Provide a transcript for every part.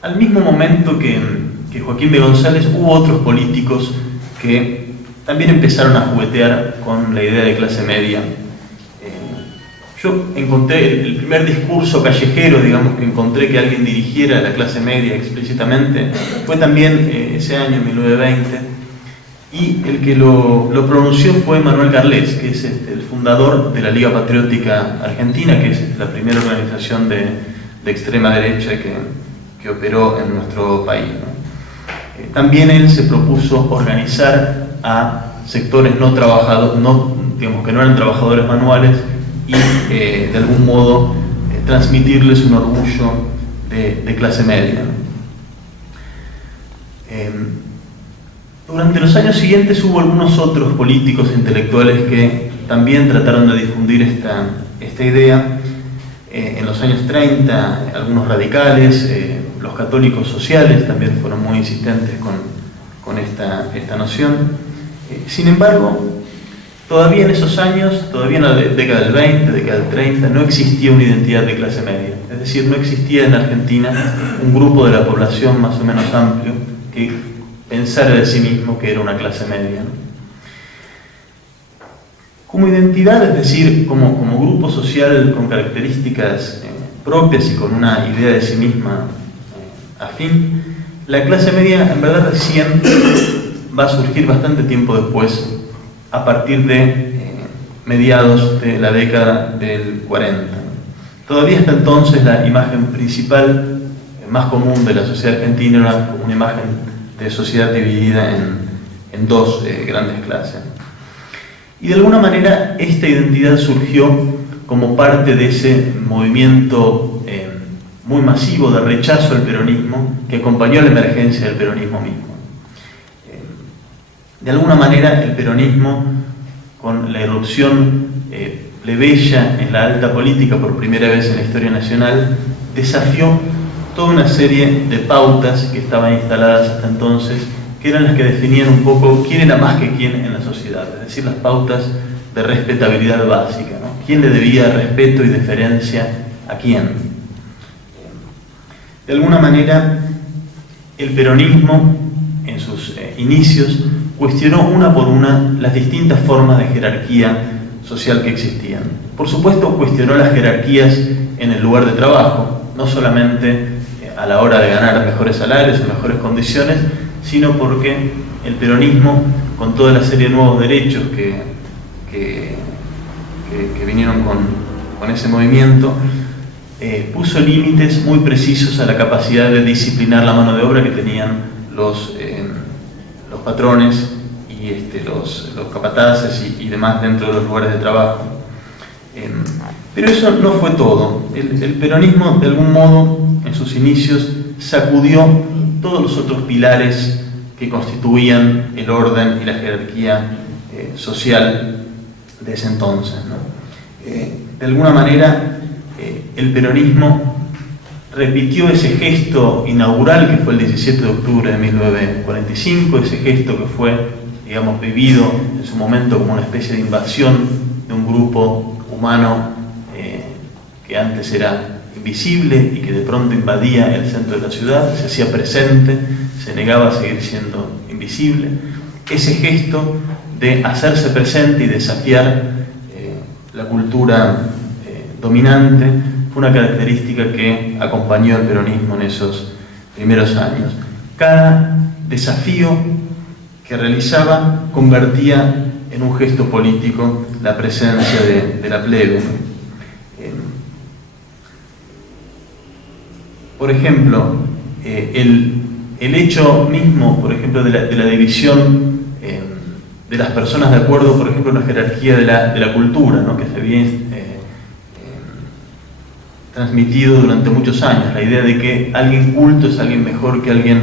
Al mismo momento que Joaquín B. González, hubo otros políticos que también empezaron a juguetear con la idea de clase media. Yo encontré el primer discurso callejero, digamos, que encontré que alguien dirigiera a la clase media explícitamente, fue también ese año, 1920, y el que lo pronunció fue Manuel Carles, que es el fundador de la Liga Patriótica Argentina, que es la primera organización de extrema derecha que operó en nuestro país, ¿no? También él se propuso organizar a sectores no trabajadores, digamos que no eran trabajadores manuales, y de algún modo transmitirles un orgullo de clase media, ¿no? Durante los años siguientes hubo algunos otros políticos intelectuales que también trataron de difundir esta idea. En los años 30, algunos radicales, los católicos sociales también fueron muy insistentes con esta noción. Sin embargo, todavía en esos años, todavía en la década del 20, década del 30, no existía una identidad de clase media. Es decir, no existía en Argentina un grupo de la población más o menos amplio que pensara de sí mismo que era una clase media, ¿no? Como identidad, es decir, como grupo social con características propias y con una idea de sí misma afín, la clase media en verdad recién va a surgir bastante tiempo después, a partir de mediados de la década del 40. Todavía hasta entonces la imagen principal, más común de la sociedad argentina, era una imagen de sociedad dividida en dos grandes clases. Y de alguna manera esta identidad surgió como parte de ese movimiento muy masivo de rechazo al peronismo que acompañó la emergencia del peronismo mismo. De alguna manera el peronismo, con la irrupción plebeya en la alta política por primera vez en la historia nacional, desafió toda una serie de pautas que estaban instaladas hasta entonces, que eran las que definían un poco quién era más que quién en la sociedad, es decir, las pautas de respetabilidad básica, ¿no? ¿Quién le debía respeto y deferencia a quién? De alguna manera, el peronismo, en sus inicios, cuestionó una por una las distintas formas de jerarquía social que existían. Por supuesto, cuestionó las jerarquías en el lugar de trabajo, no solamente a la hora de ganar mejores salarios o mejores condiciones, sino porque el peronismo, con toda la serie de nuevos derechos que vinieron con ese movimiento, puso límites muy precisos a la capacidad de disciplinar la mano de obra que tenían los patrones y los capataces y demás dentro de los lugares de trabajo. Pero eso no fue todo. El peronismo, de algún modo, en sus inicios, sacudió todos los otros pilares que constituían el orden y la jerarquía social de ese entonces, ¿no? De alguna manera, el peronismo repitió ese gesto inaugural que fue el 17 de octubre de 1945, ese gesto que fue, digamos, vivido en su momento como una especie de invasión de un grupo humano que antes era invisible y que de pronto invadía el centro de la ciudad, se hacía presente, se negaba a seguir siendo invisible. Ese gesto de hacerse presente y desafiar la cultura dominante fue una característica que acompañó al peronismo en esos primeros años. Cada desafío que realizaba convertía en un gesto político la presencia de la plebe. Por ejemplo, el hecho mismo, por ejemplo, de la división de las personas de acuerdo, por ejemplo, a una jerarquía de la cultura, ¿no? Que se había transmitido durante muchos años, la idea de que alguien culto es alguien mejor que alguien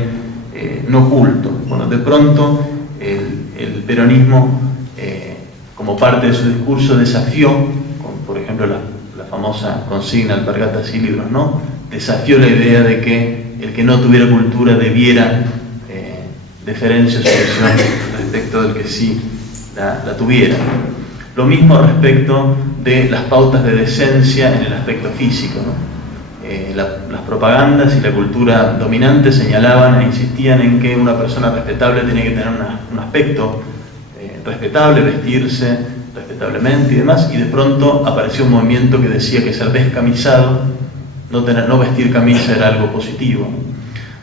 no culto. Bueno, de pronto el peronismo, como parte de su discurso, desafió, por ejemplo, la famosa consigna alpargatas y libros, ¿no? Desafió la idea de que el que no tuviera cultura debiera deferencia o sumisión respecto del que sí la tuviera. Lo mismo respecto de las pautas de decencia en el aspecto físico, ¿no? las propagandas y la cultura dominante señalaban e insistían en que una persona respetable tenía que tener un aspecto respetable, vestirse respetablemente y demás, y de pronto apareció un movimiento que decía que ser descamisado, no vestir camisa era algo positivo,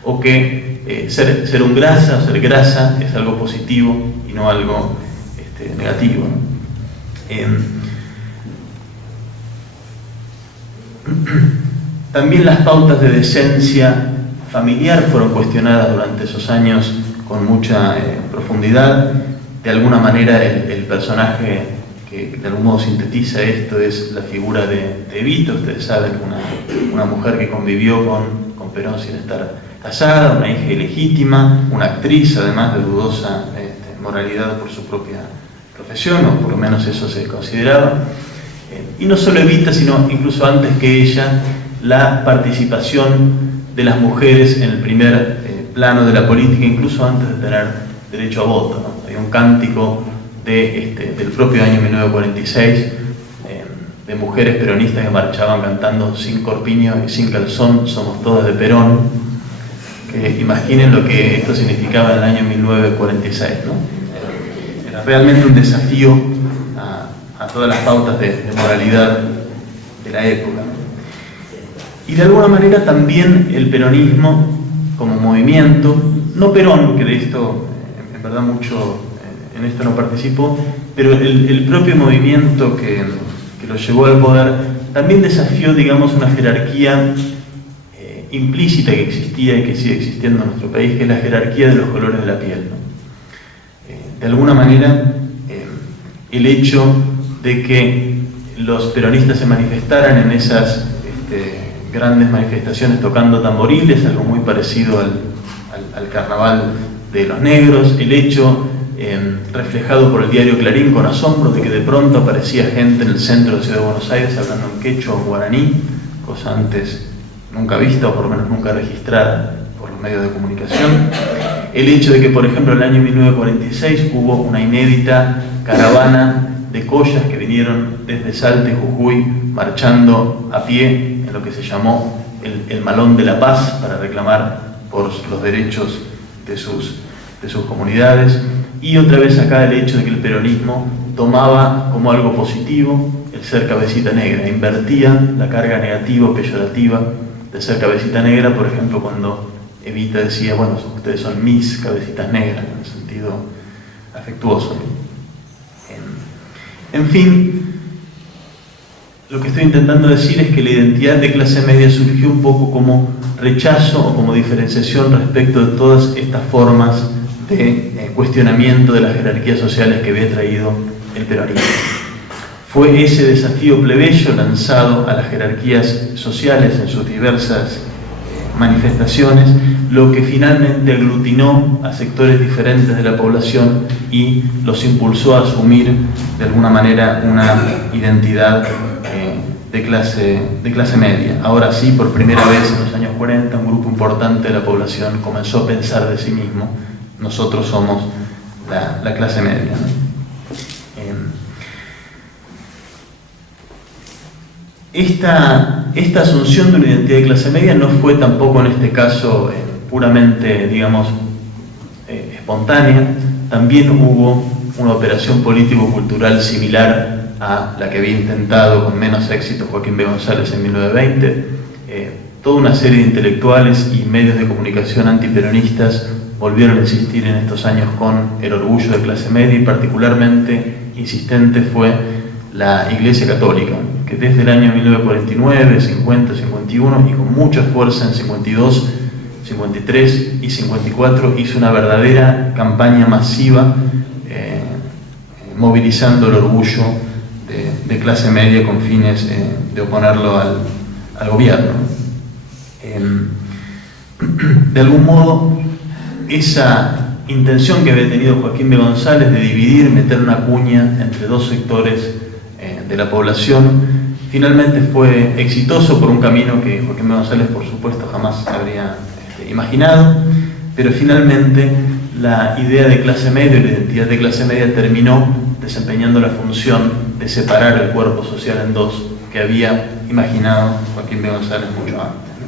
o que ser un grasa o ser grasa es algo positivo y no algo negativo. También las pautas de decencia familiar fueron cuestionadas durante esos años con mucha profundidad. De alguna manera el personaje que de algún modo sintetiza esto es la figura de Evita. Ustedes saben, una mujer que convivió con Perón sin estar casada, una hija ilegítima, una actriz además de dudosa moralidad por su propia profesión, o por lo menos eso se consideraba. Y no solo Evita, sino incluso antes que ella, la participación de las mujeres en el primer plano de la política, incluso antes de tener derecho a voto, ¿no? Hay un cántico del propio año 1946 de mujeres peronistas que marchaban cantando sin corpiño y sin calzón, somos todas de Perón, que imaginen lo que esto significaba en el año 1946, ¿no? Era realmente un desafío a todas las pautas de moralidad de la época, ¿no? Y de alguna manera también el peronismo como movimiento, no Perón, que de esto en verdad mucho en esto no participó, pero el propio movimiento que lo llevó al poder también desafió, digamos, una jerarquía implícita que existía y que sigue existiendo en nuestro país, que es la jerarquía de los colores de la piel, ¿no? De alguna manera el hecho de que los peronistas se manifestaran en esas grandes manifestaciones tocando tamboriles, algo muy parecido al carnaval de los negros, el hecho reflejado por el diario Clarín con asombro de que de pronto aparecía gente en el centro de Ciudad de Buenos Aires hablando en quechua o guaraní, cosa antes nunca vista o por lo menos nunca registrada por los medios de comunicación. El hecho de que, por ejemplo, en el año 1946 hubo una inédita caravana de collas que vinieron desde Salta y Jujuy marchando a pie en lo que se llamó el Malón de la Paz para reclamar por los derechos de sus comunidades. Y otra vez acá el hecho de que el peronismo tomaba como algo positivo el ser cabecita negra, invertía la carga negativa o peyorativa de ser cabecita negra, por ejemplo, cuando Evita decía, bueno, ustedes son mis cabecitas negras, en el sentido afectuoso. En fin, lo que estoy intentando decir es que la identidad de clase media surgió un poco como rechazo o como diferenciación respecto de todas estas formas de cuestionamiento de las jerarquías sociales que había traído el peronismo. Fue ese desafío plebeyo lanzado a las jerarquías sociales en sus diversas manifestaciones lo que finalmente aglutinó a sectores diferentes de la población y los impulsó a asumir de alguna manera una identidad de clase media. Ahora sí, por primera vez en los años 40, un grupo importante de la población comenzó a pensar de sí mismo: nosotros somos la clase media, ¿no? Esta asunción de una identidad de clase media no fue tampoco en este caso puramente, digamos, espontánea. También hubo una operación político-cultural similar a la que había intentado con menos éxito Joaquín B. González en 1920. Toda una serie de intelectuales y medios de comunicación antiperonistas volvieron a insistir en estos años con el orgullo de clase media, y particularmente insistente fue la Iglesia Católica, que desde el año 1949, 50, 51 y con mucha fuerza en 52, 53 y 54 hizo una verdadera campaña masiva movilizando el orgullo de clase media con fines de oponerlo al gobierno. De algún modo, esa intención que había tenido Joaquín B. González de dividir, meter una cuña entre dos sectores de la población, finalmente fue exitoso por un camino que Joaquín B. González, por supuesto, jamás habría imaginado, pero finalmente la idea de clase media y la identidad de clase media terminó desempeñando la función de separar el cuerpo social en dos, que había imaginado Joaquín B. González mucho antes.